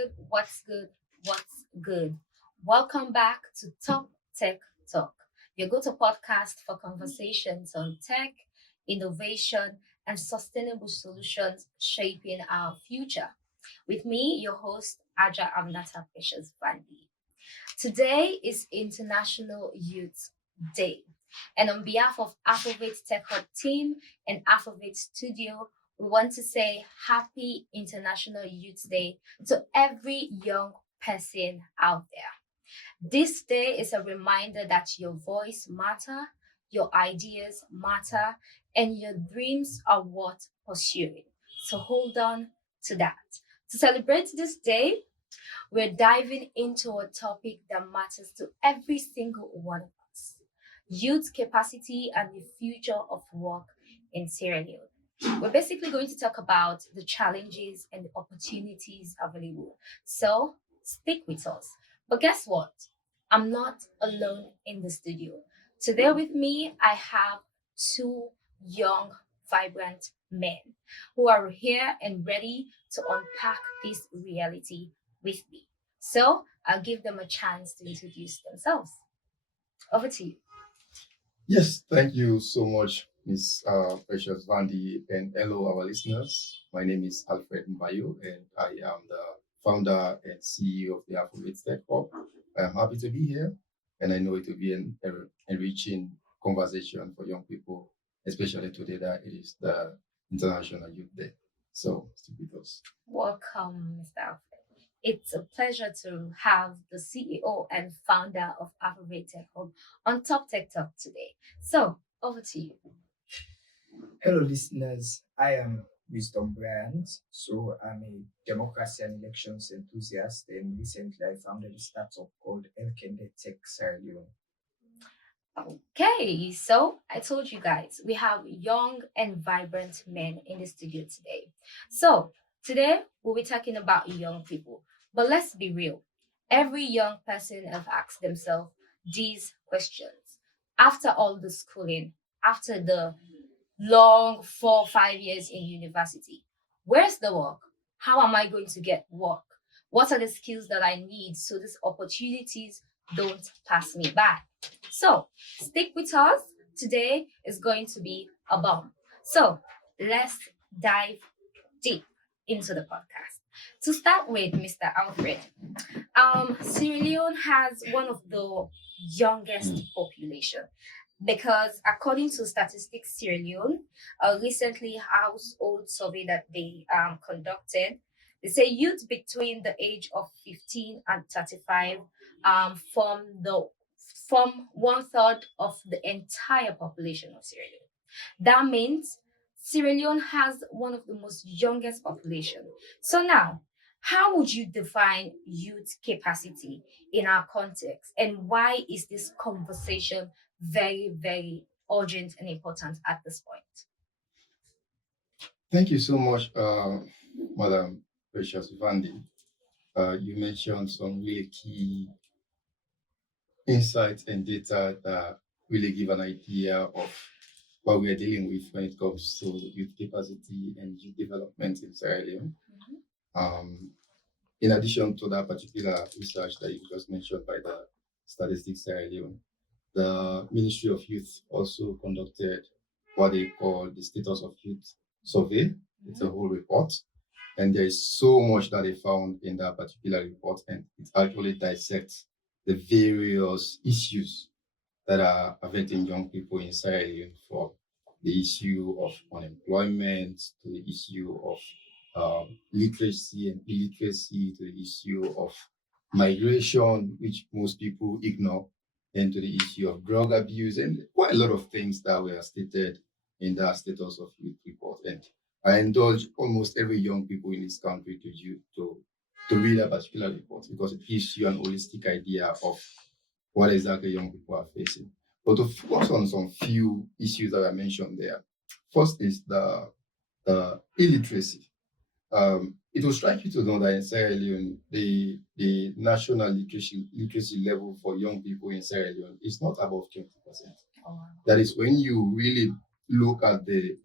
good? What's good? What's good? Welcome back to Top Tech Talk, your go-to podcast for conversations on tech, innovation, and sustainable solutions shaping our future. With me, your host, Aja Amnata Precious Vandi. Today is International Youth Day. And on behalf of Afrovate Tech Hub team and Afrovate Studio, we want to say Happy International Youth Day to every young person out there. This day is a reminder that your voice matter, your ideas matter, and your dreams are worth pursuing. So hold on to that. To celebrate this day, we're diving into a topic that matters to every single one of us: youth capacity and the future of work in Sierra Leone. We're basically going to talk about the challenges and the opportunities available. So stick with us. But guess what? I'm not alone in the studio. Today with me, I have two young, vibrant men who are here and ready to unpack this reality with me. So I'll give them a chance to introduce themselves. Over to you. Yes, thank you so much, Miss Precious Vandi, and hello, our listeners. My name is Alfred Mbayo, and I am the founder and CEO of the Afrobeat Tech Hub. I am happy to be here, and I know it will be an enriching conversation for young people, especially today that it is the International Youth Day. So, stick with us. Welcome, Mr. Alfred. It's a pleasure to have the CEO and founder of Afrovate Tech Hub on Top Tech Talk today. So over to you. Hello, listeners. I am Wisdom Bryant. So, I'm a democracy and elections enthusiast, and recently I founded a startup called Elkende Tech Sierra Leone. Okay, so I told you guys we have young and vibrant men in the studio today. So today we'll be talking about young people. But let's be real. Every young person have asked themselves these questions. After all the schooling, after the long 4 5 years in university, where's the work? How am I going to get work? What are the skills that I need so these opportunities don't pass me by? So stick with us. Today is going to be a bomb. So let's dive deep into the podcast. To start with, Mr. Alfred, Sierra Leone has one of the youngest population because according to Statistics Sierra Leone, a recently household survey that they conducted, they say youth between the age of 15 and 35 form one third of the entire population of Sierra Leone. That means Sierra Leone has one of the most youngest population. So now, how would you define youth capacity in our context, and why is this conversation very, very urgent and important at this point? Thank you so much, Madam Precious Vandi. You mentioned some really key insights and data that really give an idea of what we are dealing with when it comes to youth capacity and youth development in Sierra Leone. Um, in addition to that particular research that you just mentioned by the Statistics Sierra Leone, the Ministry of Youth also conducted what they call the Status of Youth Survey. It's a whole report. And there is so much that they found in that particular report, and it actually dissects the various issues that are affecting young people in Sierra Leone, from the issue of unemployment to the issue of literacy and illiteracy to the issue of migration, which most people ignore, and to the issue of drug abuse, and quite a lot of things that were stated in that status of youth report. And I indulge almost every young people in this country to read that particular report, because it gives you an holistic idea of what exactly young people are facing. But to focus on some few issues that I mentioned there. First is the illiteracy. It will strike you to know that in Sierra Leone, the national literacy level for young people in Sierra Leone is not above 20%. Oh, wow. That is when you really look at the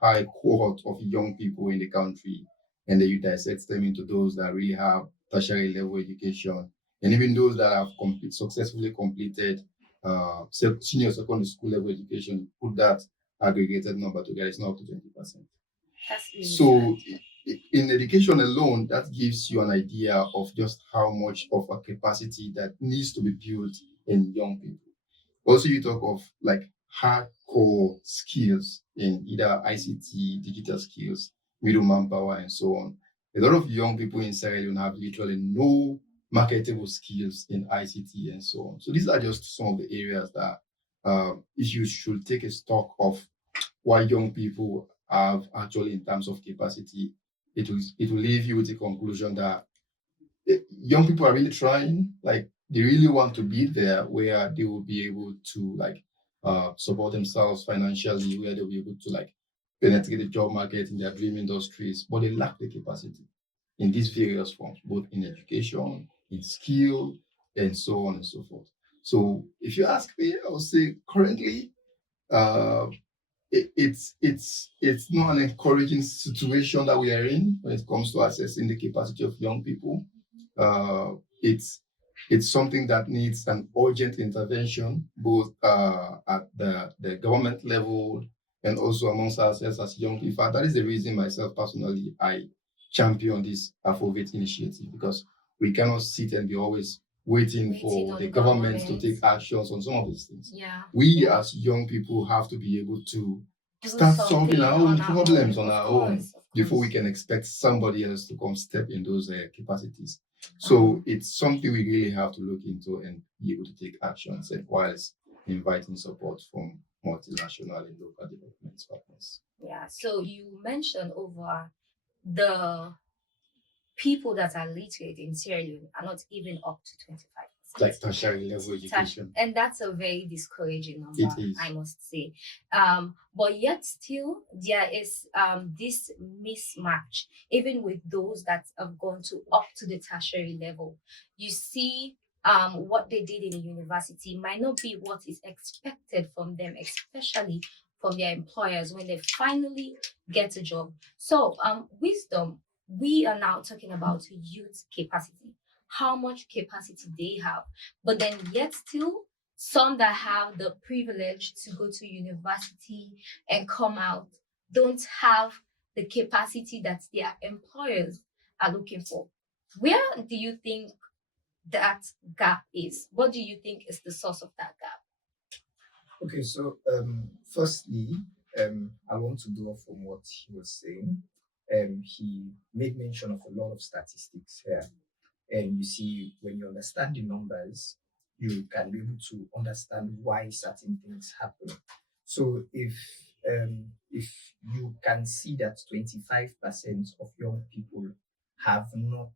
high cohort of young people in the country, and then you dissect them into those that really have tertiary level education, and even those that have successfully completed senior secondary school level education, put that aggregated number together, it's not up to 20%. That's really So sad. in education alone, that gives you an idea of just how much of a capacity that needs to be built in young people. Also, you talk of like hardcore skills in either ICT, digital skills, middle manpower, and so on. A lot of young people in Sierra Leone have literally no marketable skills in ICT and so on. So these are just some of the areas that you should take a stock of what young people have actually in terms of capacity. It will leave you with a conclusion that young people are really trying, like they really want to be there where they will be able to like support themselves financially, where they'll be able to like penetrate the job market in their dream industries, but they lack the capacity in these various forms, both in education, in skill, and so on and so forth. So if you ask me, I would say currently uh, it's not an encouraging situation that we are in when it comes to assessing the capacity of young people. Uh, it's it's something that needs an urgent intervention, both at the government level and also amongst ourselves as young people. That is the reason myself personally I champion this Afrovate initiative, because we cannot sit and be always waiting Waiting for on the government to government. take actions on some of these things. Yeah. We yeah. as young people have to be able to Do start solving something our own on our problems own, on of our own course, of before we course. can expect somebody else to come step in those capacities. So it's something we really have to look into and be able to take actions, and whilst inviting support from multinational and local development partners. Yeah. So you mentioned over the people that are literate in Sierra Leone are not even up to 25%. Like tertiary level education. And that's a very discouraging number, It is. I must say. But yet still there is this mismatch, even with those that have gone to up to the tertiary level. You see, what they did in university might not be what is expected from them, especially from their employers when they finally get a job. So wisdom, we are now talking about youth capacity, how much capacity they have, but then yet still some that have the privilege to go to university and come out don't have the capacity that their employers are looking for. Where do you think that gap is? What do you think is the source of that gap? Okay, so firstly, I want to draw from what he was saying. He made mention of a lot of statistics here. And you see, when you understand the numbers, you can be able to understand why certain things happen. So if you can see that 25% of young people have not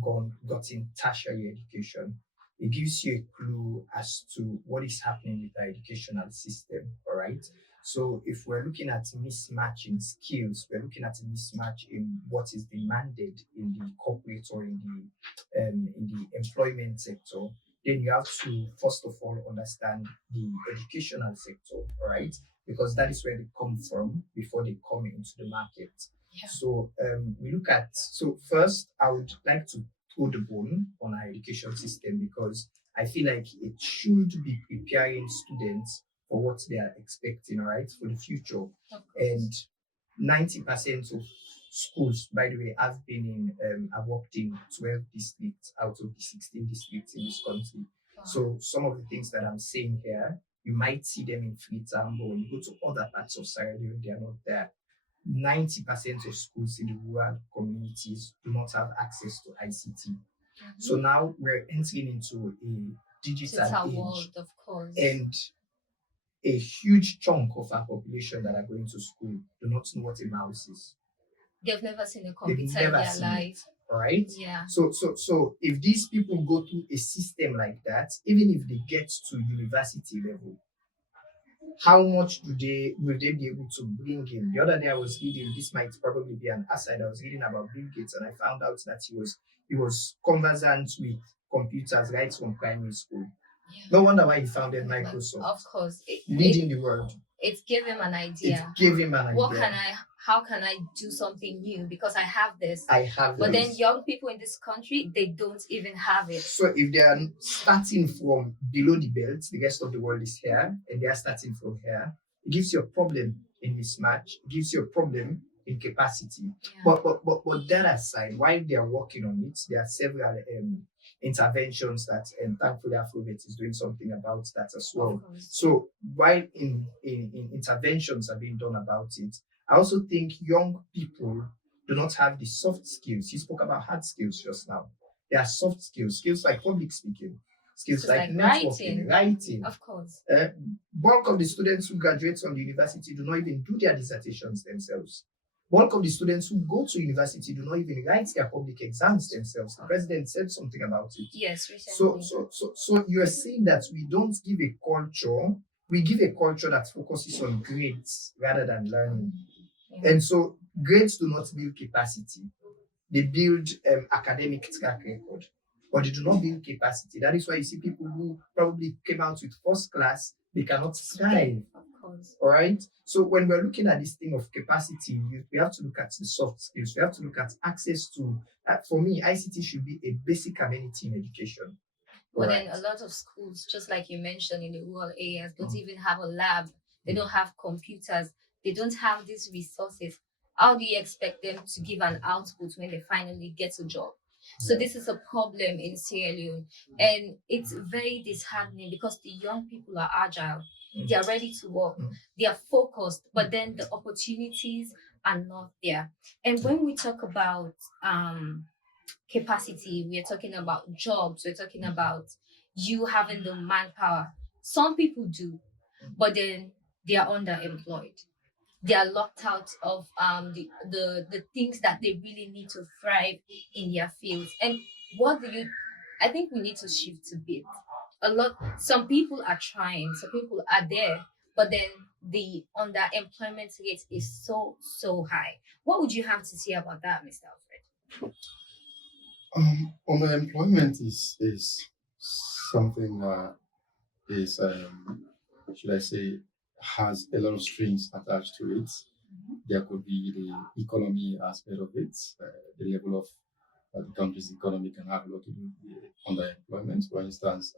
gotten tertiary education, it gives you a clue as to what is happening with our educational system. All right. So if we're looking at mismatch in skills, we're looking at a mismatch in what is demanded in the corporate or in the employment sector, then you have to first of all understand the educational sector, all right? Because that is where they come from before they come into the market. Yeah. So we look at, so first I would like to throw the bone on our education system, because I feel like it should be preparing students for what they are expecting, right, for the future. And 90% of schools, by the way, I've worked in 12 districts out of the 16 districts in this country. Wow. So some of the things that I'm saying here, you might see them in Freetown, but when you go to other parts of Sierra Leone, they are not there. 90% of schools in the rural communities do not have access to ICT. So now we're entering into a digital age, world, of course. and a huge chunk of our population that are going to school do not know what a mouse is. They've never seen a They've computer in never their seen life. it, right? Yeah. So if these people go through a system like that, even if they get to university level, how much will they be able to bring in? The other day I was reading, this might probably be an aside, I was reading about Bill Gates, and I found out that he was conversant with computers right from primary school. Yeah. No wonder why he founded Microsoft. Of course. Leading the world. It gave him an idea. It gave him an idea. What how can I do something new because I have this. I have But then this. young people in this country, they don't even have it. So if they are starting from below the belt, the rest of the world is here, and they are starting from here, it gives you a problem in mismatch. It gives you a problem in capacity. Yeah. But that aside, while they are working on it, there are several interventions that, and thankfully Afrovet is doing something about that as well. Of course. So while in interventions are being done about it, I also think young people do not have the soft skills. You spoke about hard skills just now. There are soft skills, skills like public speaking, skills Skills like like networking, writing. Of course. Bulk of the students who graduate from the university do not even do their dissertations themselves. Bulk of the students who go to university do not even write their public exams themselves. The president said something about it. Yes, recently. So you are saying that we don't give a culture, we give a culture that focuses on grades rather than learning. Yeah. And so grades do not build capacity. They build academic track record, but they do not build capacity. That is why you see people who probably came out with first class, they cannot strive. Of course. All right. So when we're looking at this thing of capacity, we have to look at the soft skills. We have to look at access to. For me, ICT should be a basic amenity in education. But Right. then a lot of schools, just like you mentioned in the rural areas, don't even have a lab. They don't have computers. They don't have these resources. How do you expect them to give an output when they finally get a job? So this is a problem in Sierra Leone, and it's very disheartening because the young people are agile. They are ready to work. They are focused, but then the opportunities are not there. And when we talk about capacity, we're talking about jobs, we're talking about you having the manpower. Some people do, but then they are underemployed. They are locked out of the things that they really need to thrive in their fields. And what do you I think we need to shift a bit. Some people are trying, some people are there, but then the underemployment rate is so high. What would you have to say about that, Mr. Alfred? Unemployment is something that is should I say has a lot of strings attached to it. There could be the economy aspect of it, the level of the country's economy can have a lot to do with the underemployment. For instance,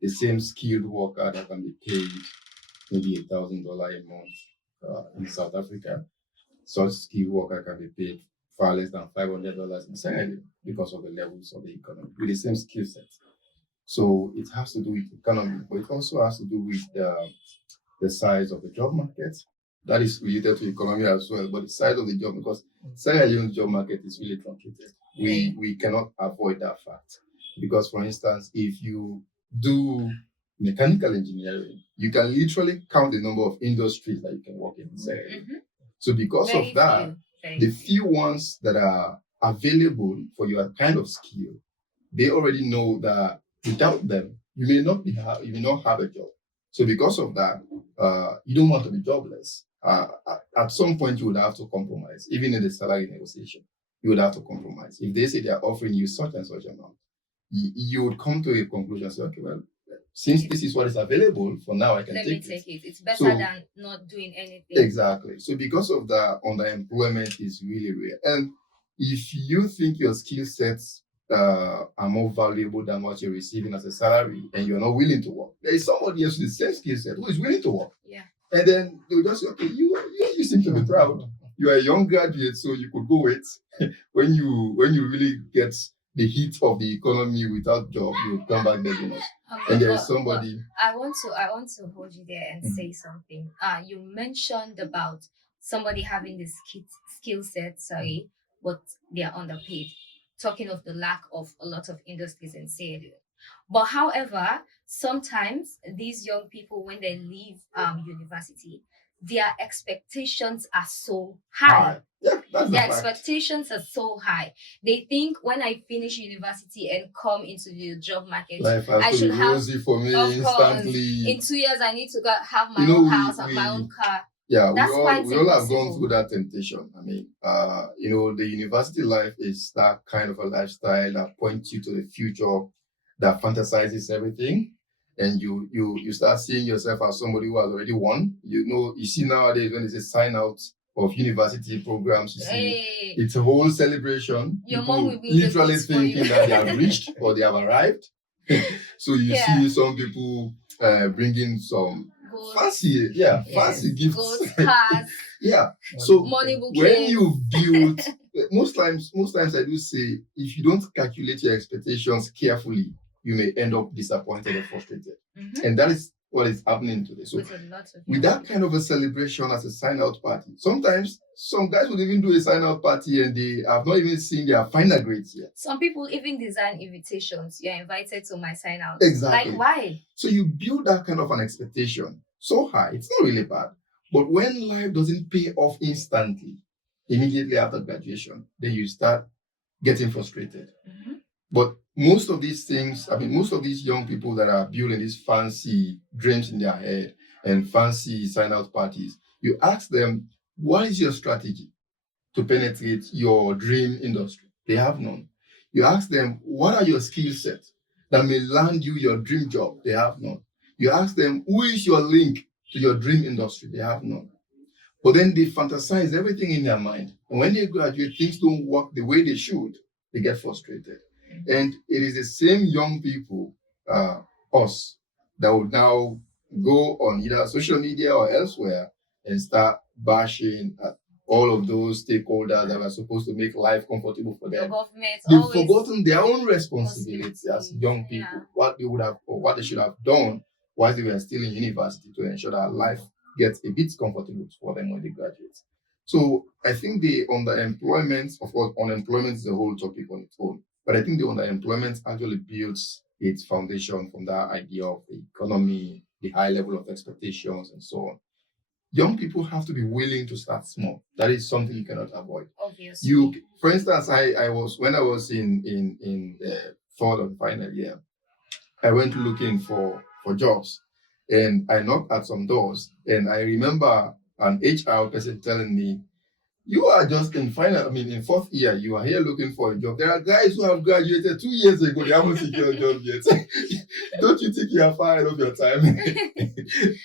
the same skilled worker that can be paid maybe $1,000 a month in South Africa, such skilled worker can be paid far less than $500 in Sierra Leone because of the levels of the economy with the same skill set. So it has to do with economy, but it also has to do with the size of the job market. That is related to economy as well, but the size of the job, because Sierra Leone's job market is really truncated. We cannot avoid that fact. Because, for instance, if you do mechanical engineering, you can literally count the number of industries that you can work in Sierra Leone. So because Very of that, the few ones that are available for your kind of skill, they already know that without them, you may not have a job. So because of that, you don't want to be jobless. At some point, you would have to compromise, even in the salary negotiation. You would have to compromise. If they say they are offering you such and such amount, you would come to a conclusion. Say, okay, well, since this is what is available for now, I can Let take me take it. It's better So- than not doing anything. Exactly. So because of that, underemployment is really real. And if you think your skill sets are more valuable than what you're receiving as a salary, and you're not willing to work, there is somebody else with the same skill set who is willing to work. Yeah. And then they'll just say, okay, you seem to be proud. You are a young graduate, so you could go wait. when you really get the heat of the economy without job, you come back begging us. And there is somebody. I want to hold you there and say something. You mentioned about somebody having the skill set, but they are underpaid. Talking of the lack of a lot of industries in Sierra Leone. But however, sometimes these young people, when they leave university, their expectations are so high. Yeah, that's the Their fact. expectations are so high. They think when I finish university and come into the job market, Life I has to should be have- rosy for me of course, instantly. in 2 years I need to have my You know, own we- house and we- my own car. Yeah, That's quite we all have impossible. gone through that temptation. I mean, the university life is that kind of a lifestyle that points you to the future, that fantasizes everything, and you start seeing yourself as somebody who has already won. You see nowadays when they say sign out of university programs. You see, Hey, it's a whole celebration. your People mom will be in the literally books for you. thinking that they have reached or they have arrived. So you Yeah. see some people bringing some Goats, fancy, yes, fancy gifts. goats, cars, Yeah. So money when bouquets. you build, most times I do say, if you don't calculate your expectations carefully, you may end up disappointed or frustrated. Mhm. And that is what is happening today. So With a lot of with that kind of a celebration as a sign out party, sometimes some guys would even do a sign out party and they have not even seen their final grades yet. Some people even design invitations. You're invited to my sign out. Exactly. Like, why? So you build that kind of an expectation so high, it's not really bad. But when life doesn't pay off instantly, immediately after graduation, then you start getting frustrated. Mhm. But most of these things, most of these young people that are building these fancy dreams in their head and fancy sign out parties, you ask them, what is your strategy to penetrate your dream industry? They have none. You ask them, what are your skill sets that may land you your dream job? They have none. You ask them, who is your link to your dream industry? They have none. But then they fantasize everything in their mind. And when they graduate, things don't work the way they should. They get frustrated. And it is the same young people, us, that would now go on either social media or elsewhere and start bashing at all of those stakeholders that are supposed to make life comfortable for The them. government They've always forgotten their own responsibility as young people, Yeah. what they would have or what they should have done while they were still in university to ensure that life gets a bit comfortable for them when they graduate. So I think the underemployment, of course, unemployment is a whole topic on its own, but I think the underemployment actually builds its foundation from that idea of the economy, the high level of expectations, and so on. Young people have to be willing to start small. That is something you cannot avoid. obviously. For instance, I was when I was in the fall and final year, I went looking for jobs, and I knocked at some doors, and I remember an HR person telling me, you are just in in fourth year, you are here looking for a job. There are guys who have graduated 2 years ago, they haven't secured a job yet. Don't you think you are far ahead of your time?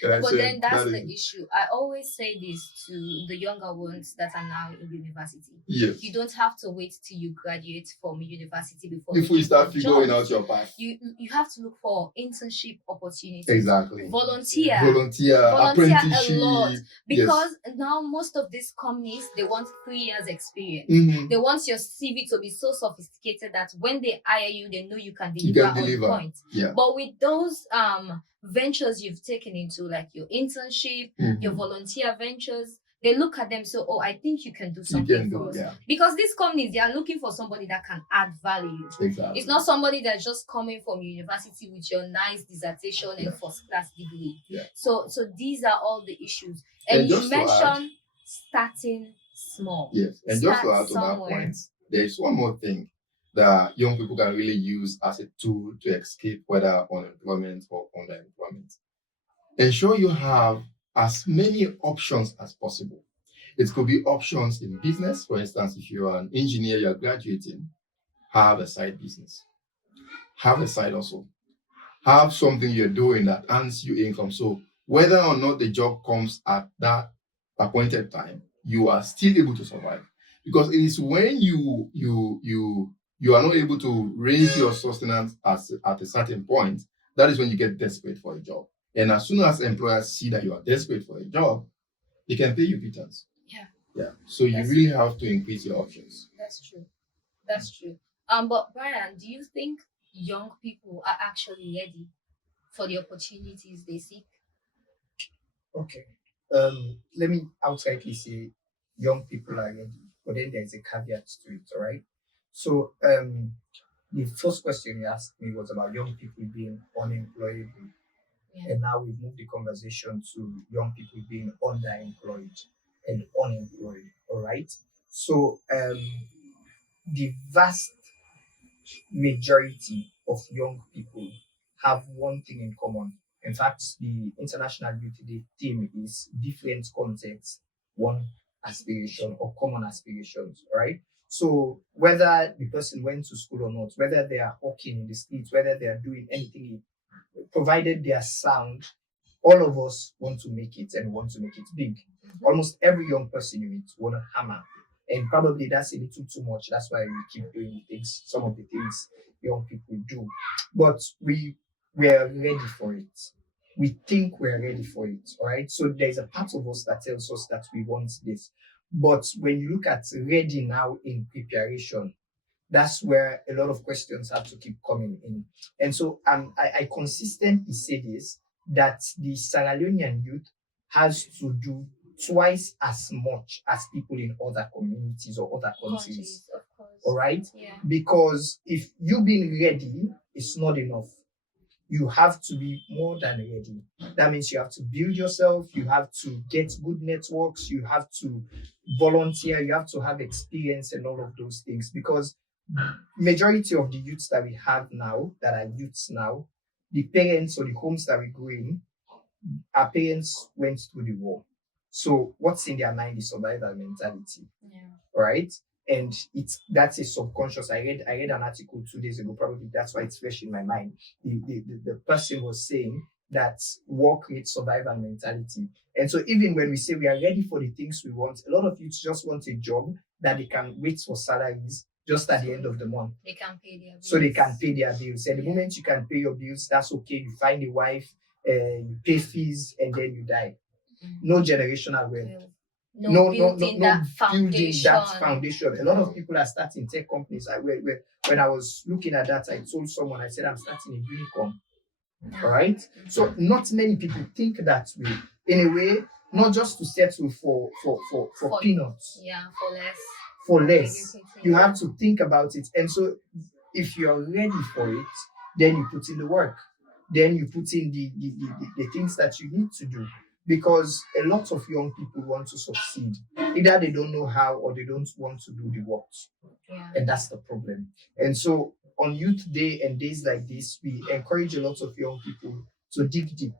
But then that's the issue. I always say this to the younger ones that are now in university. Yes. You don't have to wait till you graduate from university before you start looking for figuring jobs. out your path. You have to look for internship opportunities. Exactly. Volunteer apprenticeship. a lot, because now most of these companies, they want 3 years experience. Mhm. They want your CV to be so sophisticated that when they hire you, they know you can You deliver can deliver. on point. Yeah. But with those ventures you've taken into, like your internship, your volunteer ventures, they look at them, so, oh, I think you can do something for us. Yeah. Because these companies, they are looking for somebody that can add value. Exactly. It's not somebody that's just coming from university with your nice dissertation and first class degree. Yeah. So these are all the issues. And you mentioned starting small. Yes. And just to add to that point, there's one more thing that young people can really use as a tool to escape whether unemployment or underemployment. Ensure you have as many options as possible. It could be options in business. For instance, if you're an engineer, you're graduating, have a side business, have a side hustle, have something you're doing that earns you income. So whether or not the job comes at that appointed time, you are still able to survive. Because it is when you are not able to raise your sustenance at a certain point, that is when you get desperate for a job. And as soon as employers see that you are desperate for a job, they can pay you pittance. Yeah. So you really have to increase your options. That's true. That's true. But Brian, do you think young people are actually ready for the opportunities they seek? Okay. Let me outrightly say young people are ready, but then there's a caveat to it, all right? So the first question you asked me was about young people being unemployable. Yeah. And now we've moved the conversation to young people being underemployed and unemployed, all right? So the vast majority of young people have one thing in common. In fact, the International Youth Day theme is different contexts, one aspiration or common aspirations, right? So whether the person went to school or not, whether they are walking in the streets, whether they are doing anything, provided they are sound, all of us want to make it and want to make it big. Almost every young person you meet want to hammer. And probably that's a little too much. That's why we keep doing things, some of the things young people do. But we are ready for it. We think we're ready for it. All right. So there's a part of us that tells us that we want this. But when you look at ready now in preparation, that's where a lot of questions have to keep coming in. And so I consistently say this, that the Sierra Leonean youth has to do twice as much as people in other communities or other countries. Of course. All right? Yeah. Because if you being ready is not enough, you have to be more than ready. That means you have to build yourself, you have to get good networks, you have to volunteer, you have to have experience and all of those things. Because majority of the youths that we have now, that are youths now, the parents or the homes that we go in, our parents went through the war. So what's in their mind is survival mentality. Yeah. Right? And that's a subconscious. I read an article 2 days ago, probably that's why it's fresh in my mind. The person was saying that war creates survival mentality. And so even when we say we are ready for the things we want, a lot of youths just want a job that they can wait for salaries just at the end of the month. They can pay their bills. So they can pay their bills. And the moment you can pay your bills, that's okay. You find a wife, you pay fees, and then you die. No generational wealth. No building that foundation. A lot of people are starting tech companies. When I was looking at that, I told someone, I said, I'm starting a unicorn. All right. So not many people think that way. In a way, not just to settle for peanuts. Yeah, for less. You have to think about it. And so if you're ready for it, then you put in the work. Then you put in the things that you need to do. Because a lot of young people want to succeed. Either they don't know how or they don't want to do the work. Yeah. And that's the problem. And so on Youth Day and days like this, we encourage a lot of young people to dig deep.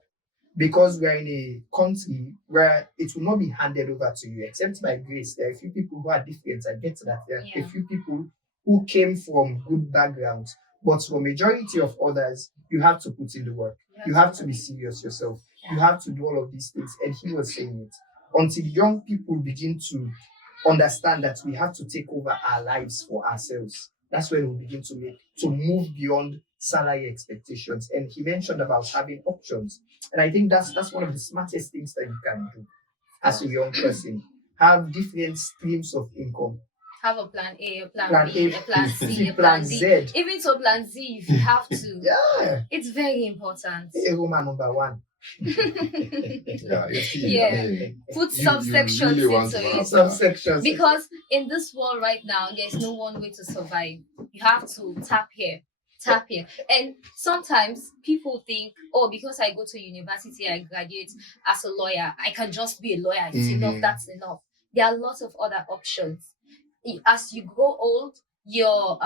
Because we are in a country where it will not be handed over to you, except by grace. There are a few people who are different. I get that. There are a few people who came from good backgrounds. But for majority of others, you have to put in the work. You have to be serious yourself. You have to do all of these things. And he was saying it. Until young people begin to understand that we have to take over our lives for ourselves, that's when we begin to move beyond salary expectations. And he mentioned about having options. And I think that's one of the smartest things that you can do as a young person. Have different streams of income. Have a plan A, a plan B, a plan C, a plan plan D. Z. Even to plan Z, if you have to. Yeah. It's very important. A woman number one. Yeah, it's key. Yeah. I mean, Put you subsections really want into to it. have Subsections. Because in this world right now, there's no one way to survive. You have to tap here. And sometimes people think, oh, because I go to university, I graduate as a lawyer, I can just be a lawyer. It's enough, that's enough. There are lots of other options. As you grow old, your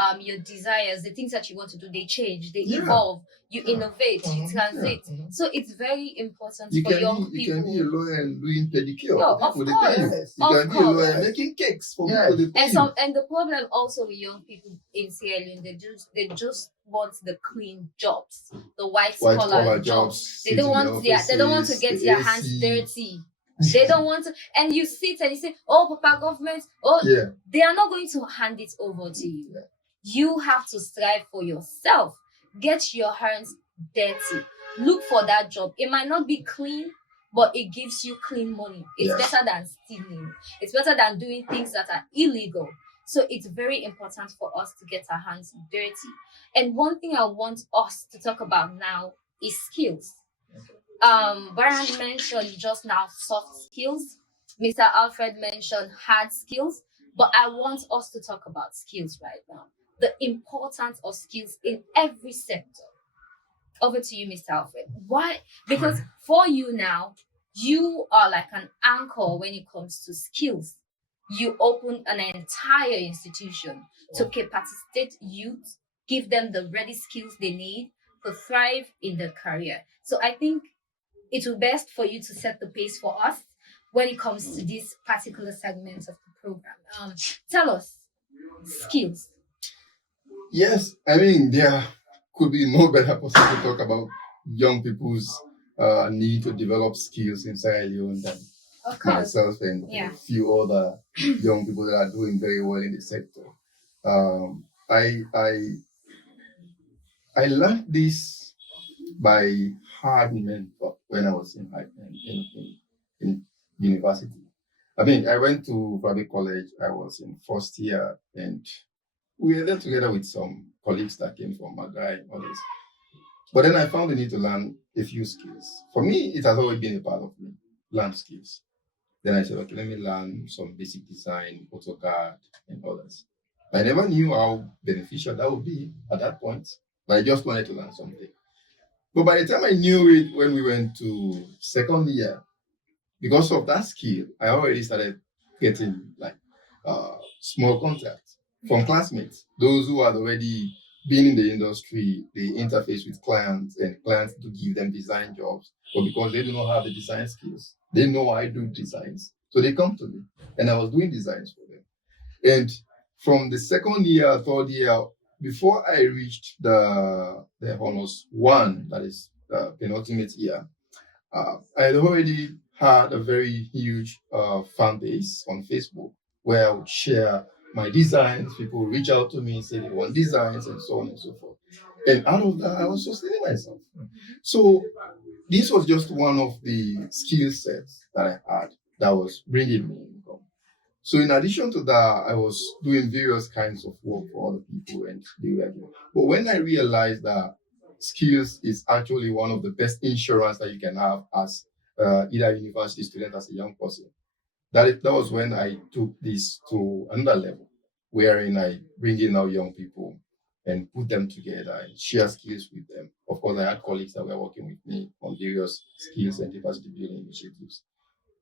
desires, the things that you want to do, they change, they evolve, you innovate, you transit. So it's very important for young people. You can be a lawyer and doing pedicure. No, of People, course. you can be a lawyer making cakes for people. They pay you. And the problem also with young people in Sierra Leone, they just want the clean jobs, the white collar jobs. They don't want to get their hands dirty. They don't want to, and you sit and you say, oh, Papa government, they are not going to hand it over to you. Yeah. You have to strive for yourself. Get your hands dirty. Look for that job. It might not be clean, but it gives you clean money. It's better than stealing. It's better than doing things that are illegal. So it's very important for us to get our hands dirty. And one thing I want us to talk about now is skills. Brian mentioned just now soft skills. Mr. Alfred mentioned hard skills. But I want us to talk about skills right now. The importance of skills in every sector. Over to you, Mr. Alfred. Why? Because for you now, you are like an anchor when it comes to skills. You open an entire institution to capacitate youth, give them the ready skills they need to thrive in their career. So I think it will best for you to set the pace for us when it comes to this particular segment of the program. Tell us, skills. Yes, I mean, there could be no better person to talk about young people's need to develop skills in Sierra Leone than Of course. myself and Yeah. a few other young people that are doing very well in the sector. Um, I I I learned this by hard mentor when I was in university. I mean, I went to private college. I was in first year, and we were there together with some colleagues that came from Magai and others. But then I found the need to learn a few skills. For me, it has always been a part of me, learn skills. Then I said, okay, let me learn some basic design, AutoCAD, and others. I never knew how beneficial that would be at that point, but I just wanted to learn something. But by the time I knew it, when we went to second year, because of that skill, I already started getting like small contacts from classmates, those who had already been in the industry. They interface with clients, and clients to give them design jobs, but because they do not have the design skills, they know I do designs, so they come to me, and I was doing designs for them. And from the second year, third year, before I reached the honors one, that is the penultimate year, I had already had a very huge fan base on Facebook where I would share my designs. People would reach out to me and say they want designs and so on and so forth. And out of that, I was sustaining myself. So this was just one of the skill sets that I had that was bringing me income. So in addition to that, I was doing various kinds of work for other people and they were doing. But when I realized that skills is actually one of the best insurance that you can have as either a university student as a young person, that was when I took this to another level, wherein I bring in our young people and put them together and share skills with them. Of course, I had colleagues that were working with me on various skills and diversity building initiatives.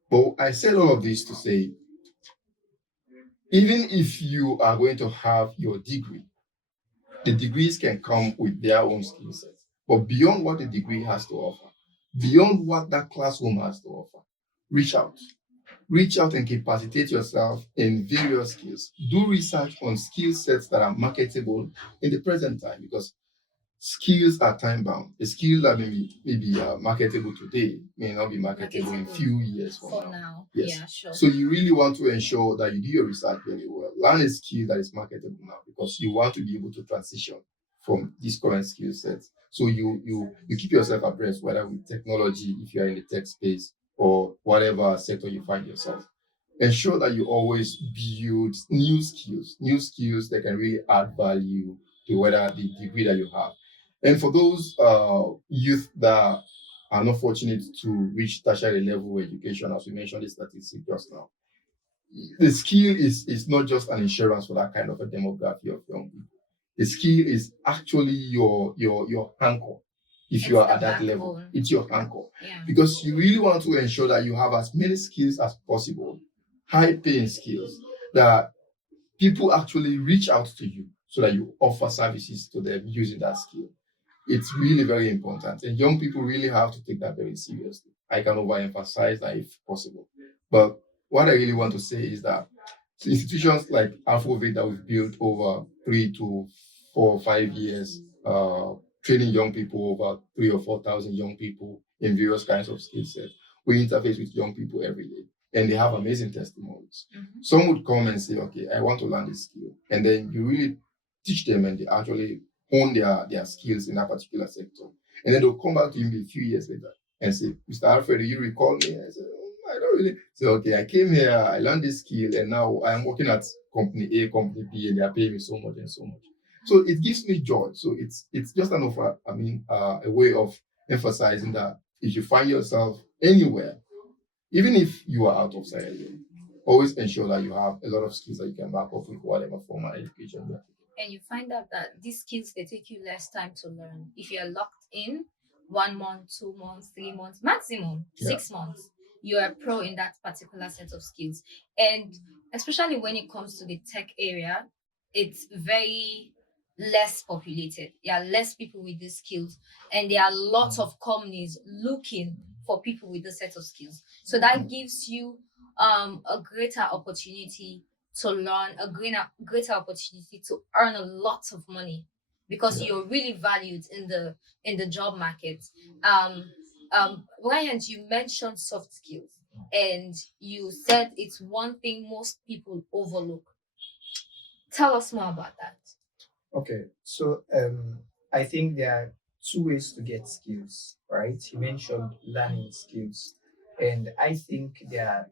But I said all of this to say, even if you are going to have your degree, the degrees can come with their own skill sets. But beyond what the degree has to offer, beyond what that classroom has to offer, reach out. Reach out and capacitate yourself in various skills. Do research on skill sets that are marketable in the present time, because skills are time bound. A skill that may be marketable today may not be marketable in few years from for now. now. Yes. Yeah, sure. So you really want to ensure that you do your research very well. Learn a skill that is marketable now, because you want to be able to transition from these current skill sets. So you keep yourself abreast, whether with technology, if you are in the tech space, or whatever sector you find yourself. Ensure that you always build new skills that can really add value to whether the degree that you have. And for those youth that are not fortunate to reach tertiary level education, as we mentioned the statistic just now, the skill is not just an insurance for that kind of a demography of young people. The skill is actually your anchor. If you It's are the at that level, backbone. it's your anchor, Yeah. because you really want to ensure that you have as many skills as possible, high paying skills, that people actually reach out to you so that you offer services to them using that skill. It's really very important, and young people really have to take that very seriously. I can overemphasize that if possible, but what I really want to say is that institutions like Afrovid that we've built over 3 to 4 or 5 years, training young people, over 3 or 4 thousand young people in various kinds of skill sets. We interface with young people every day, and they have amazing testimonies. Some would come and say, "Okay, I want to learn this skill," and then you really teach them, and they actually hone their skills in that particular sector. And then they'll come back to you a few years later and say, "Mr. Alfred, do you recall me?" I said, "I don't really." So, okay, I came here, I learned this skill, and now I'm working at company A, company B, and they are paying me so much and so much. So it gives me joy. So it's just an offer, a way of emphasizing that if you find yourself anywhere, even if you are out of Sierra Leone, always ensure that you have a lot of skills that you can back up with whatever formal education you are taking. And you find out that these skills they take you less time to learn. If you're locked in 1 month, 2 months, 3 months, maximum Yeah. 6 months, you are pro in that particular set of skills. And especially when it comes to the tech area, it's very less populated. There are less people with these skills, and there are lots of companies looking for people with this set of skills. So that gives you a greater opportunity to learn, a greater opportunity to earn a lot of money, because Yeah. you're really valued in the job market. Ryan, you mentioned soft skills. and you said it's one thing most people overlook. Tell us more about that. Okay, so I think there are two ways to get skills, right? You mentioned learning skills, and I think there are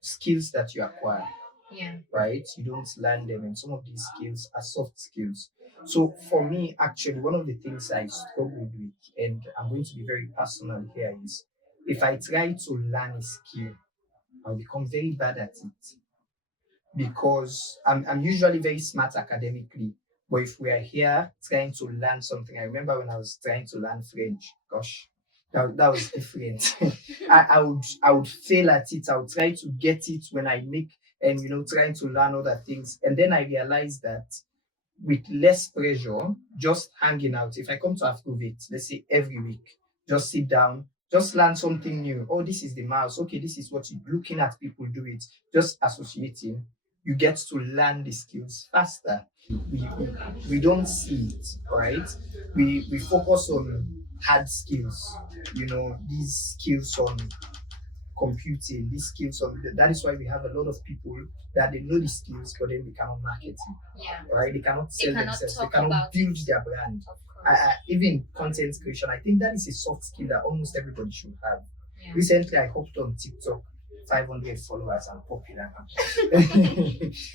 skills that you acquire, Yeah. right? You don't learn them, and some of these skills are soft skills. So for me, actually, one of the things I struggled with, and I'm going to be very personal here, is if I try to learn a skill, I'll become very bad at it because I'm usually very smart academically. But if we are here trying to learn something, I remember when I was trying to learn French, gosh, that was different. I would fail at it. I would try to get it when I make and trying to learn other things. And then I realized that with less pressure, just hanging out. If I come to approve it, let's say every week, just sit down, just learn something new. Oh, this is the mouse. Okay, this is what you're looking at people do it. Just associating, you get to learn the skills faster. We don't see it, right? We focus on hard skills, these skills on computing, these skills on that is why we have a lot of people that they know the skills, but then they cannot market it. Yeah. Right? They cannot They sell cannot themselves. They talk cannot about build it. their brand. Of course. Even content creation, I think that is a soft skill that almost everybody should have. Yeah. Recently, I hopped on TikTok, 500 followers and popular.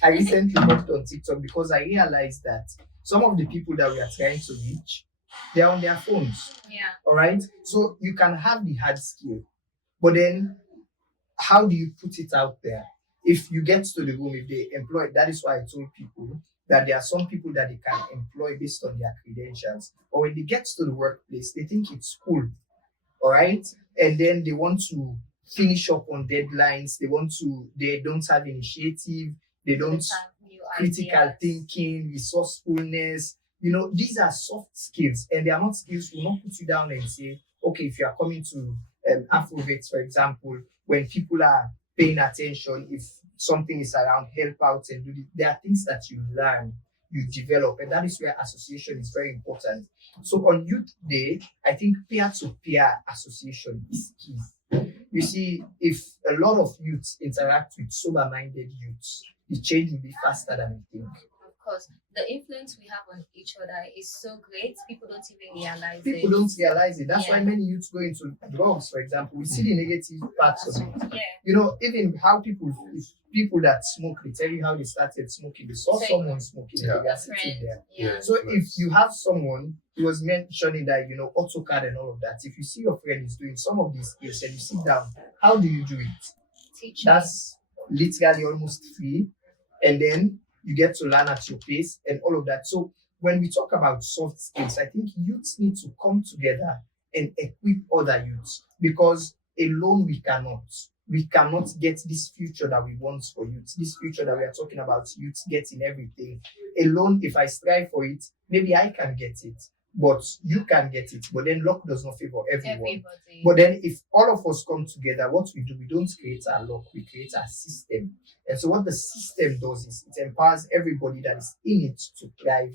I recently hopped on TikTok because I realized that some of the people that we are trying to reach, they're on their phones. Yeah. All right. So you can have the hard skill, but then how do you put it out there? If you get to the room, if they employ, that is why I told people that there are some people that they can employ based on their credentials. Or when they get to the workplace, they think it's cool, all right? And then they want to finish up on deadlines. They don't have initiative. They don't Let's have new critical ideas. thinking, resourcefulness. These are soft skills, and they are not skills. Will not put you down and say, okay, if you are coming to Afrobeats, for example, when people are paying attention, if something is around, help out and do it. There are things that you learn, you develop, and that is where association is very important. So on Youth Day, I think peer-to-peer association is key. You see, if a lot of youths interact with sober-minded youths, the change will be faster than we think. Of course, the influence we have on each other is so great. People don't even realize People it. don't realize it. That's why Yeah. many youths go into drugs, for example. We see the negative parts of it. Yeah. Even how people that smoke, they tell you how they started smoking. They saw So- someone smoking, Yeah. and they are A sitting friend. there. Yeah. So if you have someone, he was mentioning that, AutoCAD and all of that. If you see your friend is doing some of these skills and you sit down, how do you do it? Teach That's literally almost free. And then you get to learn at your pace and all of that. So when we talk about soft skills, I think youths need to come together and equip other youths because alone we cannot. We cannot get this future that we want for youth, this future that we are talking about, youth getting everything. Alone, if I strive for it, maybe I can get it, but you can get it. But then luck does not favor everyone. everybody. But then if all of us come together, what we do, we don't create our luck, we create our system. And so what the system does is it empowers everybody that is in it to thrive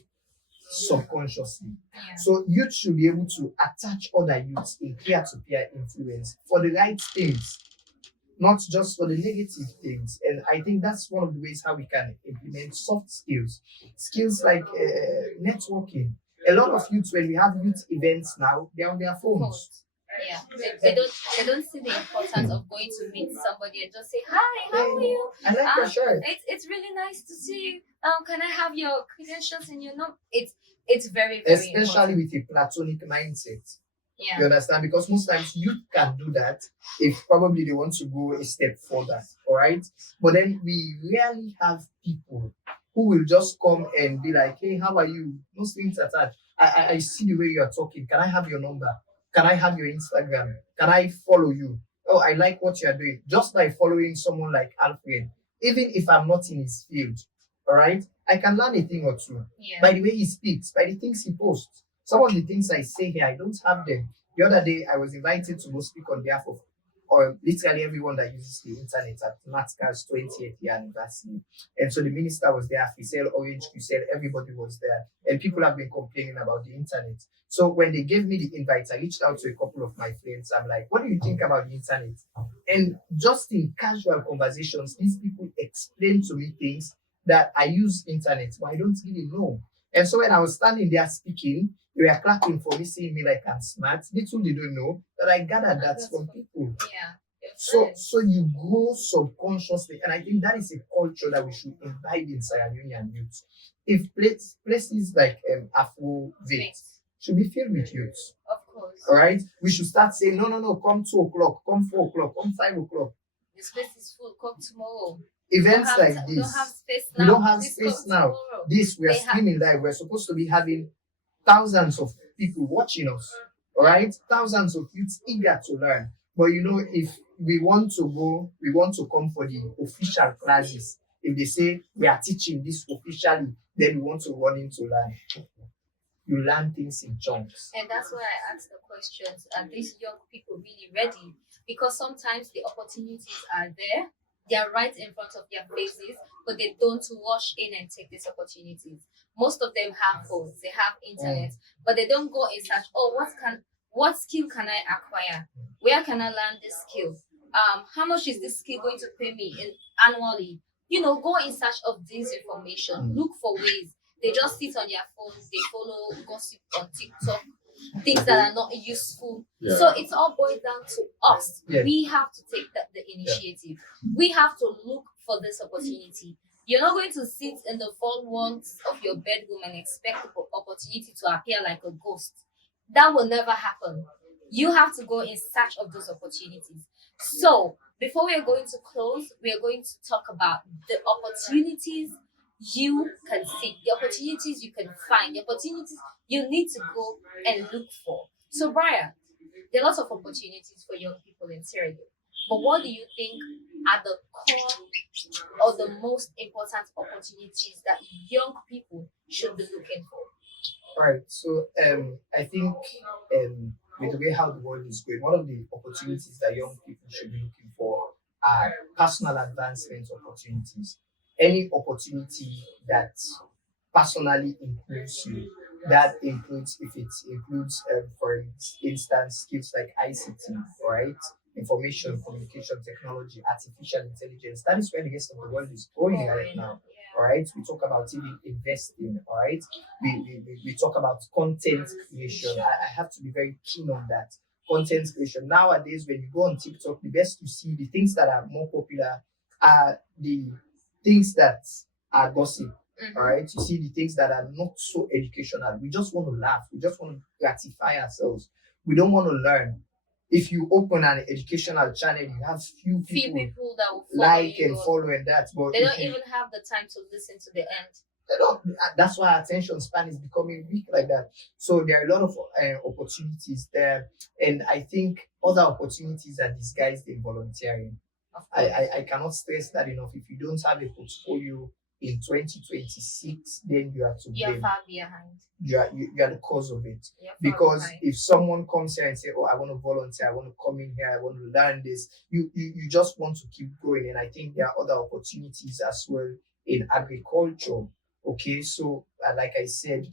subconsciously. Yeah. So youth should be able to attach other youths in peer-to-peer influence for the right things, not just for the negative things. And I think that's one of the ways how we can implement soft skills. Skills like networking. A lot of youths, when we have youth events now, they're on their phones. Yeah, they don't see the importance of going to meet somebody and just say hi, how are you? I like your shirt. It's really nice to see you. Can I have your credentials and your number? It's very very Especially important. with a platonic mindset. Yeah. You understand? Because most times youth can do that if probably they want to go a step further. All right. But then we rarely have people who will just come and be like, hey, how are you? No strings attached. I see the way you are talking. Can I have your number? Can I have your Instagram? Can I follow you? Oh, I like what you are doing. Just by following someone like Alfred, even if I'm not in his field, all right, I can learn a thing or two Yeah. by the way he speaks, by the things he posts. Some of the things I say here, I don't have them. The other day, I was invited to go speak on behalf of or literally everyone that uses the internet at NATCA's 20th year anniversary. And so the minister was there, Fisel, Orange Crusade, everybody was there. And people have been complaining about the internet. So when they gave me the invite, I reached out to a couple of my friends. I'm like, what do you think about the internet? And just in casual conversations, these people explain to me things that I use internet, but I don't really know. And so when I was standing there speaking, they were clapping for me, seeing me like I'm smart. Little they don't know that I gathered that from people. Yeah. So you grow subconsciously, and I think that is a culture that we should imbibe in Sierra Leonean youth. If places like Afro Vets should be filled with youth, Of course. all right, we should start saying, no, no, no, come 2 o'clock, come 4 o'clock, come 5 o'clock. This place is full. Come tomorrow. Events like We don't this, have space we now. don't have Please space come now. tomorrow. This we are They have- streaming live. We're supposed to be having thousands of people watching us, all right? Thousands of youths eager to learn. But you know, if we want to go, we want to come for the official classes. If they say we are teaching this officially, then we want to run in to learn. You learn things in chunks. And that's why I asked the questions. Are these young people really ready? Because sometimes the opportunities are there, they are right in front of their faces, but they don't rush in and take these opportunities. Most of them have phones, they have internet, but they don't go in search. Oh, what skill can I acquire? Where can I learn this skill? How much is this skill going to pay me annually? You know, go in search of this information. Look for ways. They just sit on their phones, they follow gossip on TikTok, things that are not useful. Yeah. So it's all boiled down to us. Yeah. We have to take the initiative. We have to look for this opportunity. You're not going to sit in the four walls of your bedroom and expect the opportunity to appear like a ghost. That will never happen. You have to go in search of those opportunities. So, before we are going to close, we are going to talk about the opportunities you can see, the opportunities you can find, the opportunities you need to go and look for. So, Brian, there are lots of opportunities for young people in Sierra Leone. But what do you think are the core or the most important opportunities that young people should be looking for? All right. So I think with the way how the world is going, one of the opportunities that young people should be looking for are personal advancement opportunities. Any opportunity that personally improves you. That includes, if it includes, for instance, skills like ICT, right? Information, communication technology, artificial intelligence. That is where the rest of the world is going right now. All right, we talk about even investing. All right, we talk about content creation. I have to be very keen on that. Content creation nowadays, when you go on TikTok, the best to see the things that are more popular are the things that are gossip. All right, you see the things that are not so educational. We just want to laugh. We just want to gratify ourselves. We don't want to learn. If you open an educational channel, you have few Few people people that will follow like you. and follow and that. But They if don't you- even have the time to listen to the end. they don't, that's why attention span is becoming weak like that. So there are a lot of opportunities there, and I think other opportunities are disguised in volunteering. Of course. I cannot stress that enough. If you don't have a portfolio in 2026, then you are to You're blame. far behind. You are the cause of it. You're far Because behind. if someone comes here and say, "Oh, I want to volunteer, I want to come in here, I want to learn this," you just want to keep going. And I think there are other opportunities as well in agriculture. Okay, so like I said,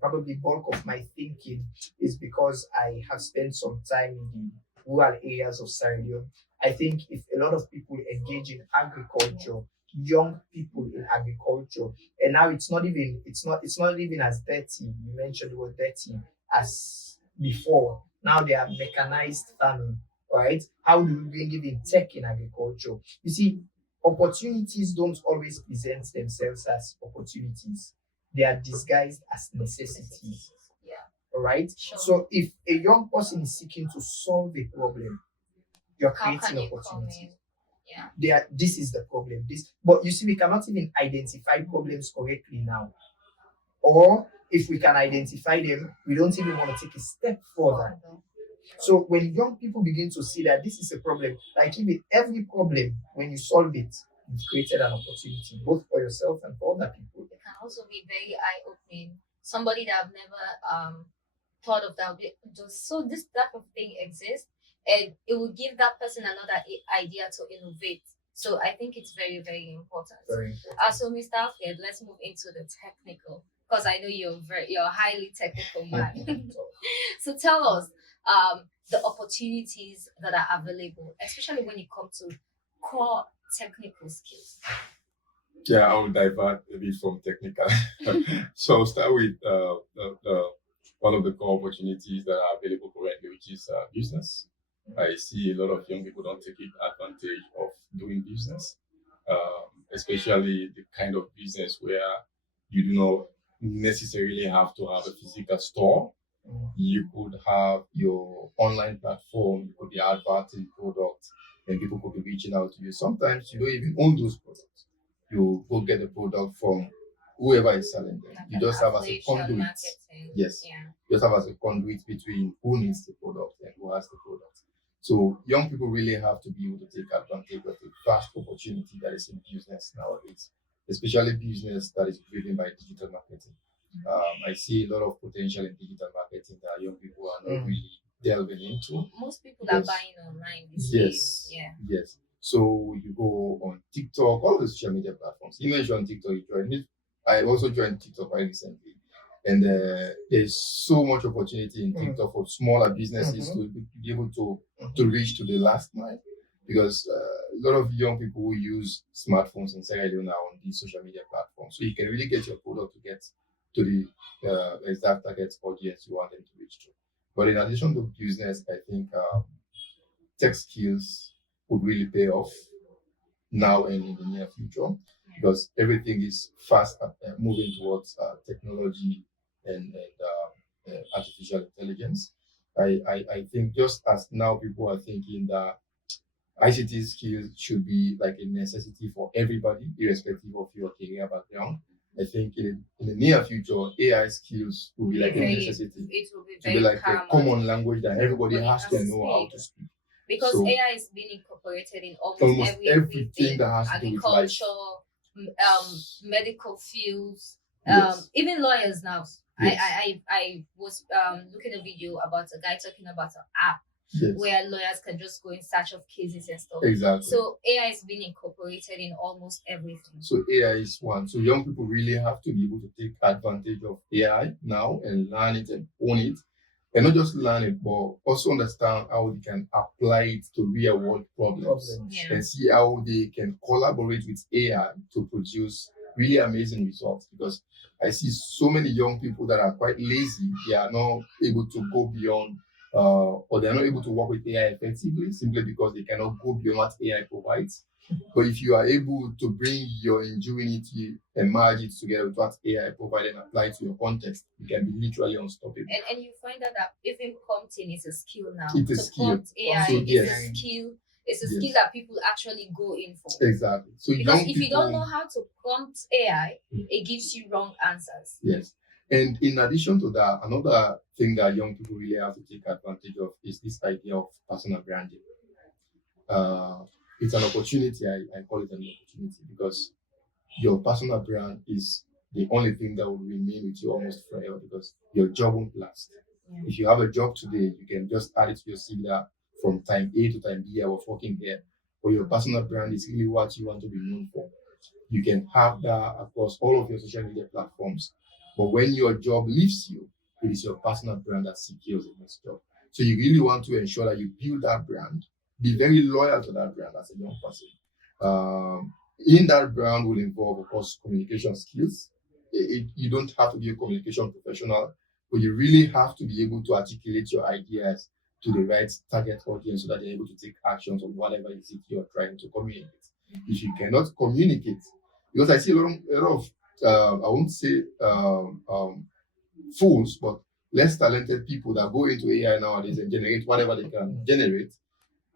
probably bulk of my thinking is because I have spent some time in the rural areas of Sierra Leone. I think if a lot of people engage in agriculture, young people in agriculture, and now it's not even as dirty. You mentioned the word dirty as before. Now they are mechanized farming, right? How do we bring in tech in agriculture? You see, opportunities don't always present themselves as opportunities. They are disguised as necessities. Yeah. All right. Sure. So if a young person is seeking to solve a problem, you're How can creating you come opportunities. in? Yeah. This is the problem. But you see, we cannot even identify problems correctly now. Or if we can identify them, we don't even want to take a step further. So when young people begin to see that this is a problem, like even every problem, when you solve it, you've created an opportunity both for yourself and for other people. It can also be very eye-opening. Somebody that I've never thought of that. So this type of thing exists, and it will give that person another idea to innovate. So I think it's very, very important. Very important. So Mr. Alfred, let's move into the technical, because I know you're a highly technical man. So tell us the opportunities that are available, especially when it comes to core technical skills. Yeah, I will divert a bit from technical. So I'll start with one of the core opportunities that are available currently, which is business. I see a lot of young people don't take advantage of doing business, especially the kind of business where you do not necessarily have to have a physical store. You could have your online platform, you could be advertising products, and people could be reaching out to you. Sometimes you don't even own those products. You go get the product from whoever is selling them. Like You just have as a affiliation conduit. marketing. Yes. Yeah. You just have as a conduit between who needs the product and who has the product. So young people really have to be able to take advantage of the vast opportunity that is in business nowadays, especially business that is driven by digital marketing. I see a lot of potential in digital marketing that young people are not really delving into. Most people are Yes. buying online these Yes. days. Yeah. Yes. So you go on TikTok, all the social media platforms. You mentioned TikTok, you joined it. I also joined TikTok quite recently. And there's so much opportunity in TikTok for smaller businesses to be able to reach to the last mile. Because a lot of young people who use smartphones in Sierra Leone are on these social media platforms. So you can really get your product to get to the exact target audience you want them to reach to. But in addition to business, I think tech skills would really pay off now and in the near future, because everything is fast moving towards technology and artificial intelligence. I think just as now people are thinking that ICT skills should be like a necessity for everybody, irrespective of your career background. I think in the near future, AI skills will be like a necessity. It will be To be very like a common language that everybody has to has know how to speak. because So- AI is being incorporated in almost Almost everything everything that has to do with life. agriculture, medical fields, Yes. even lawyers now. Yes. I was looking at a video about a guy talking about an app Yes. where lawyers can just go in search of cases and stuff. Exactly. So AI is being incorporated in almost everything. So AI is one. So young people really have to be able to take advantage of AI now and learn it and own it. And not just learn it, but also understand how they can apply it to real world problems. Yeah. And see how they can collaborate with AI to produce really amazing results. Because I see so many young people that are quite lazy. They are not able to go beyond or they're not able to work with AI effectively simply because they cannot go beyond what AI provides. But if you are able to bring your ingenuity and merge it together with what AI provides and apply to your context, you can be literally unstoppable. And you find out that even prompting is a skill now. It's a to skill. prompt AI So, is yes. a skill. It's a Yes. skill that people actually go in for. Exactly. So Because young if you don't people- know how to prompt AI, it gives you wrong answers. Yes. And in addition to that, another thing that young people really have to take advantage of is this idea of personal branding. It's an opportunity. I call it an opportunity because your personal brand is the only thing that will remain with you almost forever, because your job won't last. Yeah. If you have a job today, you can just add it to your CV that from time A to time B I was working here. But your personal brand is really what you want to be known for. You can have that across all of your social media platforms. But when your job leaves you, it is your personal brand that secures the next job. So you really want to ensure that you build that brand, be very loyal to that brand as a young person. In that brand will involve, of course, communication skills. You don't have to be a communication professional, but you really have to be able to articulate your ideas to the right target audience so that they're able to take actions on whatever it is you're trying to communicate. If you cannot communicate, because I see a lot of I won't say fools, but less talented people that go into AI nowadays and generate whatever they can generate.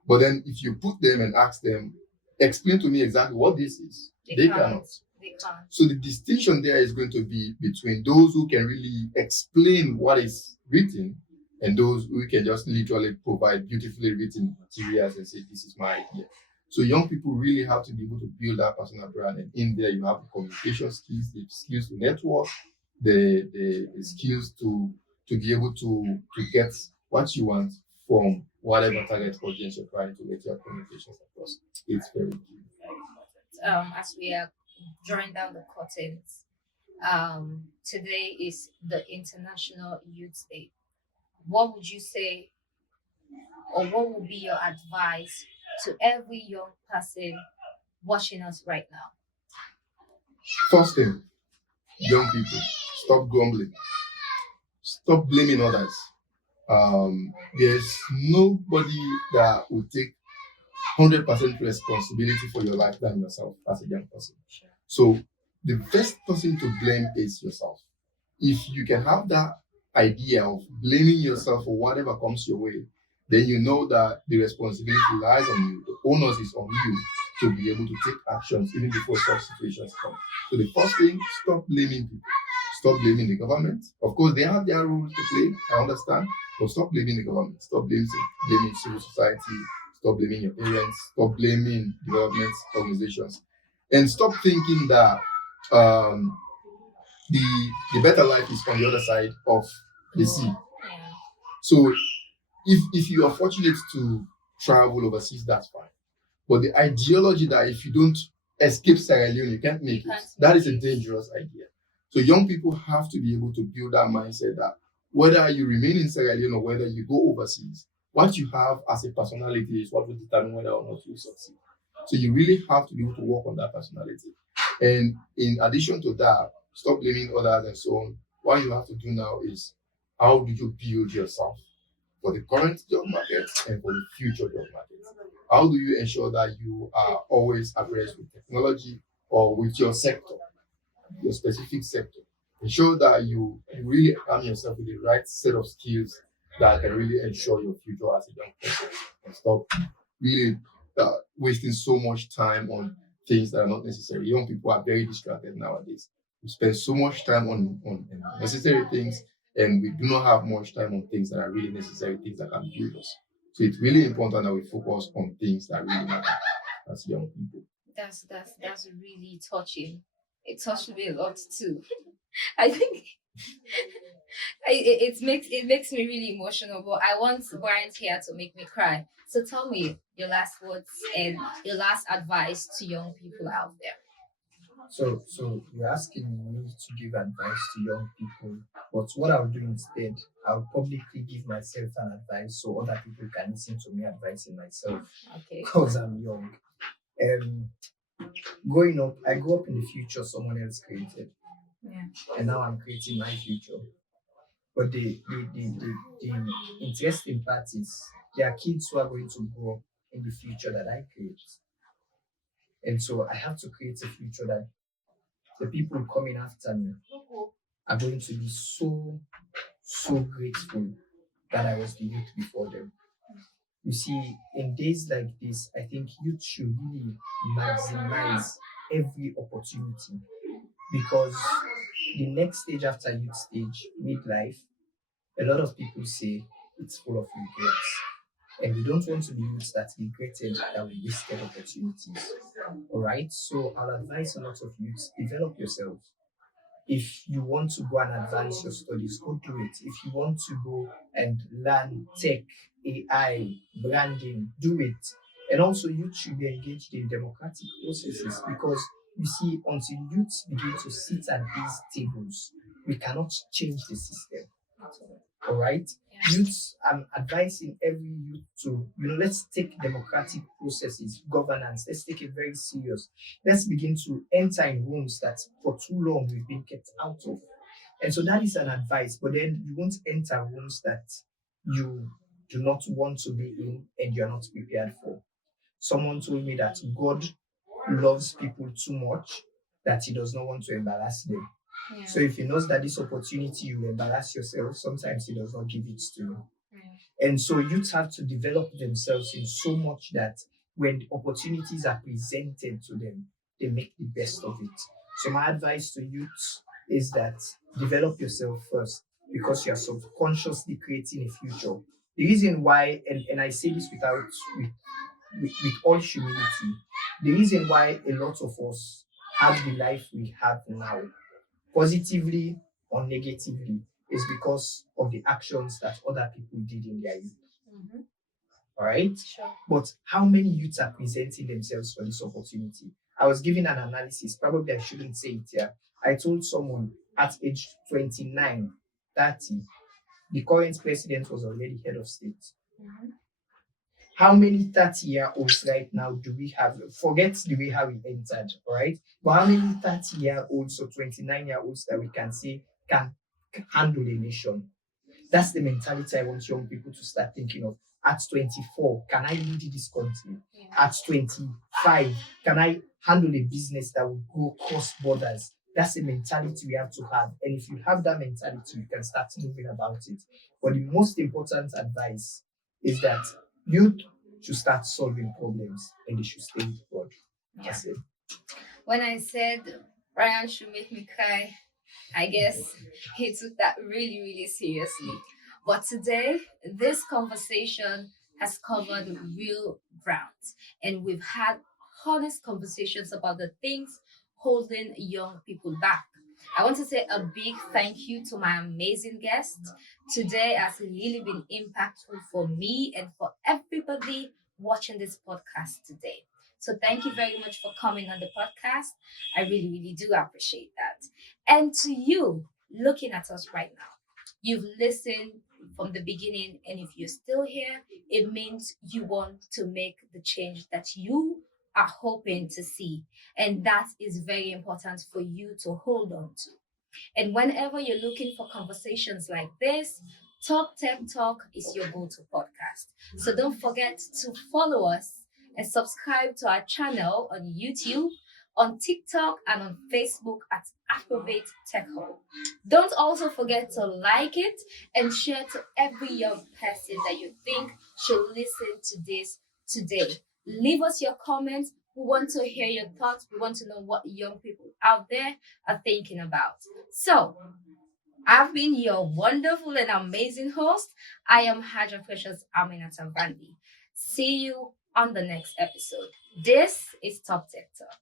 But then if you put them and ask them, explain to me exactly what this is, they cannot. They can't. So the distinction there is going to be between those who can really explain what is written and those who can just literally provide beautifully written materials and say, this is my idea. So young people really have to be able to build that personal brand. And in there, you have the communication skills, the skills to network, the skills to be able to get what you want from whatever target audience you're trying to get your communications across. It's very key. Very important. As we are drawing down the curtains, today is the International Youth Day. What would you say, or what would be your advice to every young person watching us right now? First thing, young people, stop grumbling, stop blaming others. There's nobody that will take 100% responsibility for your life than yourself as a young person. Sure. So the best person to blame is yourself. If you can have that idea of blaming yourself for whatever comes your way, then you know that the responsibility lies on you. The onus is on you to be able to take actions even before such situations come. So the first thing, stop blaming people. Stop blaming the government. Of course, they have their roles to play. I understand. But stop blaming the government. Stop blaming civil society. Stop blaming your parents. Stop blaming development organizations. And stop thinking that um, the better life is on the other side of the sea. Yeah. So if you are fortunate to travel overseas, that's fine. But the ideology that if you don't escape Sierra Leone, you can't make it, that is a dangerous idea. So young people have to be able to build that mindset that whether you remain in Sierra Leone or whether you go overseas, what you have as a personality is what will determine whether or not you succeed. So you really have to be able to work on that personality. And in addition to that, stop blaming others and so on. What you have to do now is how do you build yourself for the current job market and for the future job market? How do you ensure that you are always abreast with technology or with your sector, your specific sector? Ensure that you really arm yourself with the right set of skills that can really ensure your future as a young person. And stop really wasting so much time on things that are not necessary. Young people are very distracted nowadays. We spend so much time on necessary things, and we do not have much time on things that are really necessary, things that can build us. So it's really important that we focus on things that really matter as young people. That's really touching. It touched me a lot too. I think it makes me really emotional, but I want Brian here to make me cry. So tell me your last words and your last advice to young people out there. So you're asking me to give advice to young people, but what I'll do instead, I'll publicly give myself an advice so other people can listen to me advising myself Okay. because I'm young. Um, Growing up, I grew up in the future someone else created, Yeah. and now I'm creating my future. But the interesting part is there are kids who are going to grow up in the future that I create. And so I have to create a future that the people coming after me are going to be so grateful that I was the youth before them. You see, in days like this, I think youth should really maximize every opportunity because the next stage after youth stage, midlife, a lot of people say it's full of regrets. And we don't want to be youths that regretted that we wasted opportunities. All right. So I'll advise a lot of youths, develop yourself. If you want to go and advance your studies, go do it. If you want to go and learn tech, AI, branding, do it. And also, youth should be engaged in democratic processes because you see, until youths begin to sit at these tables, we cannot change the system. All right. Yeah. Youths, I'm advising every youth to, let's take democratic processes, governance, let's take it very serious. Let's begin to enter in rooms that for too long we've been kept out of. And so that is an advice, but then you won't enter rooms that you do not want to be in and you're not prepared for. Someone told me that God loves people too much that he does not want to embarrass them. Yeah. So if he knows that this opportunity you will embarrass yourself, sometimes he does not give it to you. Yeah. And so youths have to develop themselves in so much that when the opportunities are presented to them, they make the best of it. So my advice to youths is that develop yourself first because you are subconsciously creating a future. The reason why, and I say this with all humility, the reason why a lot of us have the life we have now, positively or negatively, is because of the actions that other people did in their youth. Mhm. All right. Sure. But how many youths are presenting themselves for this opportunity? I was giving an analysis, probably I shouldn't say it here. I told someone at age 29, 30, the current president was already head of state. Mhm. How many 30-year-olds right now do we have? Forget the way how we entered, all right? But how many 30-year-olds or 29-year-olds that we can say can handle a nation? That's the mentality I want young people to start thinking of. At 24, can I lead this country? Yeah. At 25, can I handle a business that will go cross borders? That's the mentality we have to have. And if you have that mentality, you can start moving about it. But the most important advice is that youth should start solving problems and they should stay with God. That's it. When I said Brian should make me cry, I guess he took that really, really seriously. But today, this conversation has covered real ground, and we've had honest conversations about the things holding young people back. I want to say a big thank you to my amazing guest. Today has really been impactful for me and for everybody watching this podcast today. So thank you very much for coming on the podcast. I really, really do appreciate that. And to you looking at us right now, you've listened from the beginning, and if you're still here, it means you want to make the change that you are hoping to see. And that is very important for you to hold on to. And whenever you're looking for conversations like this, Talk Tech Talk is your go to podcast. So don't forget to follow us and subscribe to our channel on YouTube, on TikTok, and on Facebook at Activate Tech Hub. Don't also forget to like it and share to every young person that you think should listen to this today. Leave us your comments. We want to hear your thoughts. We want to know what young people out there are thinking about. So, I've been your wonderful and amazing host. I am Haja Precious Aminata Vandi. See you on the next episode. This is Top Tech Talk.